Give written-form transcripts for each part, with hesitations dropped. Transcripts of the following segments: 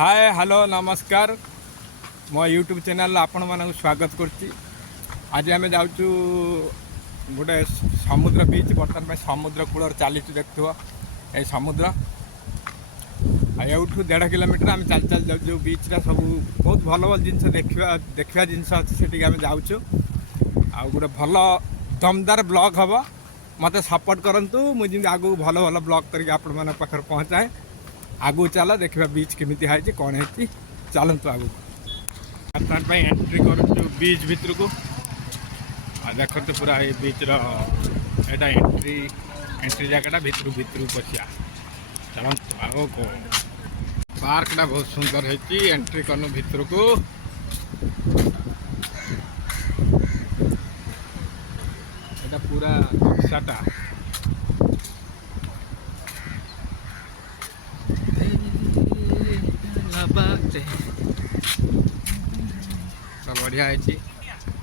Hi hello नमस्कार मो YouTube channel आपण मानक स्वागत करछि। आज आम जाऊँ गोटे समुद्र बीच बर्तमान समुद्र कूल चली देखो ये समुद्र एठू 1.5 किलोमीटर आम चल चल जाऊँ बीच सब बहुत भल भल जिन देखा जिनस अच्छे से आम जाऊँ आ गोटे भल दमदार ब्लॉग हम मत सपोर्ट करूँ मुझे आगू भल भल ब्लॉग करके आपण मान पाखे पहुँचाए। आगू चल देखा बीच केमी है कौन है चलतु आगू बर्तमान एंट्री करूँ बीच भितर को देखते तो पूरा ये बीच रहा एंट्री जगह भितर भितर पशिया चलतु आगो को पार्कटा बहुत सुंदर है एंट्री करनु भितर को एटा पूरा बक्साटा बढ़िया है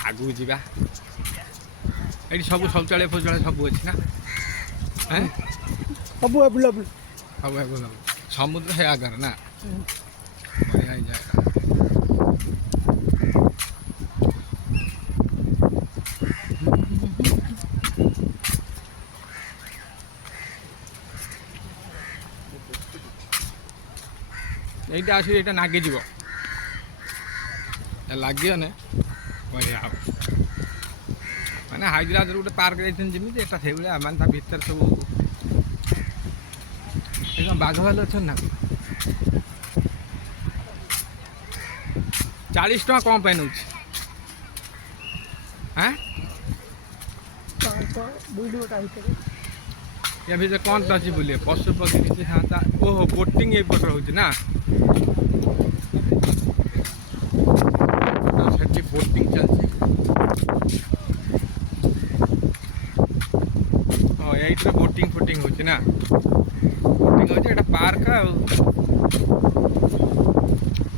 आगू जा ये सब शौचालय फौचालय सब अच्छी ना सब अवेलेबल सब अवेलेबल समुद्र है आगर ना बढ़िया जाएगा। এইটা আসি এটা নাগে যাব লাগিবনে बढ़िया मैंने हाइद्राबाद गोटे पार्क जमी एटा से मैंने भर सब एकदम बाघ भालू अच्छा ना 40 टका कौन पे नौ हाँ या भीतर कौन तो अच्छी बोलिए पशु पक्षी किसी हाँ ओहो बोटिंग ये पट रोचे ना से बोटिंग चलती हाँ ये बोटिंग फोटिंग हो ना बोटिंग हो पार्क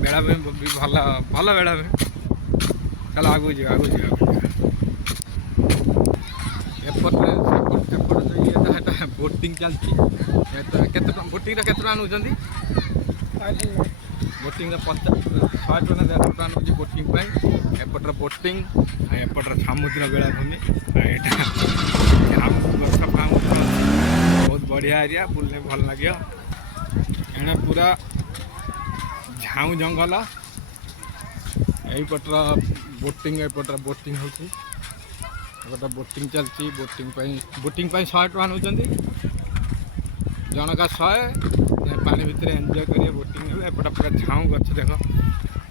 बेड़ा भी भल भल बेड़ा भी चल आगू जी आगू जी एपटे ये बोटिंग चलती बोटिंग केत नौ बोटिंग 100 टका नौ बोटिंग एपटर बोटिंग एपटर समुद्र बेलाभूमि बहुत बढ़िया एरिया बुलने भल लगे एने पूरा झाऊ जंगल यहीपटर बोटिंग एपटर बोटिंग होती बोटिंग चलती बोटिंग 100 टका नौ जनका 100 पानी भितर एंजॉय करिए बोटिंग एपटा पूरा झाऊ गछ देख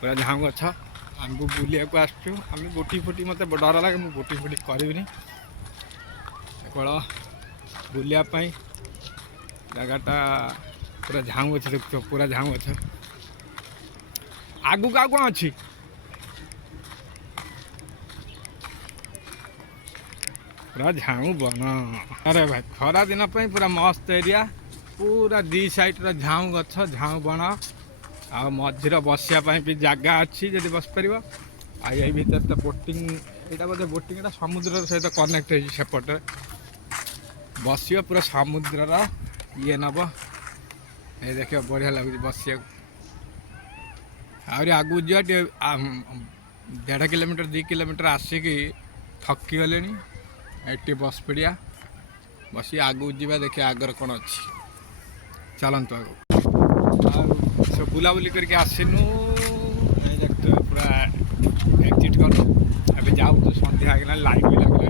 पूरा झाऊ गछ आमको बुलिया को आसचु आम बोटिंग फोटिंग मत डर लगे मुझे बोटिंग फोटिंग करी केवल बुलिया जगहटा पूरा झाऊ गछ देख पूरा झाऊ गछ आगू का कौन अच्छी पूरा झाऊ बन अरे भाई खरा दिन पूरा मस्त एरिया पूरा दी साइड झाऊ गछ झाऊ बण आ मझीर बसापी भी जगह अच्छी जब बस पार आई भर तो बोटिंग यहाँ बोधे बोटिंग समुद्र सहित कनेक्ट होपटे बस पूरा समुद्र ये नब ये देख बढ़िया लगुच बस आगू जा 1.5 किलोमीटर 2 किलोमीटर आसिकी थकी गले ये बस पड़िया बस आगू जा देखिए आगर कौन अच्छी चलतु आग सब बुलाबुली करके आसनु देखते पूरा एक्जिट कर अभी जाऊ तो सन्ध्या आगे लाइट भी लगे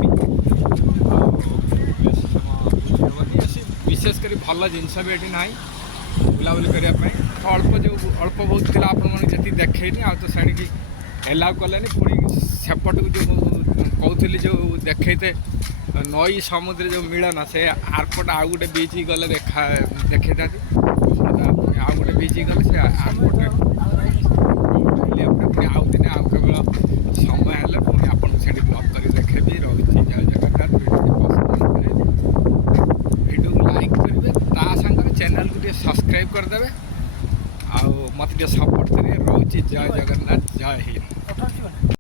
विशेष कर भल जिनस भी ये ना बुलाबुली करने अल्प जो अल्प बहुत थी आपड़ी देखनी आ तो साड़ी एलाउ कले पुणी सेपट को जो कहती जो देखते नई समुद्र जो मिलन से आरपट आउ गोटे बीच गले देखा था आउ गोटे बीच गले से आरपटे आउ दिन आउ केवल समय है पुणी आपको से ब्लॉग कर देखेबी रही जगह वीडियो को लाइक करेंगे सागर चैनल को सब्सक्राइब करदे आ मत सपोर्ट करेंगे रोचे जय जगन्नाथ।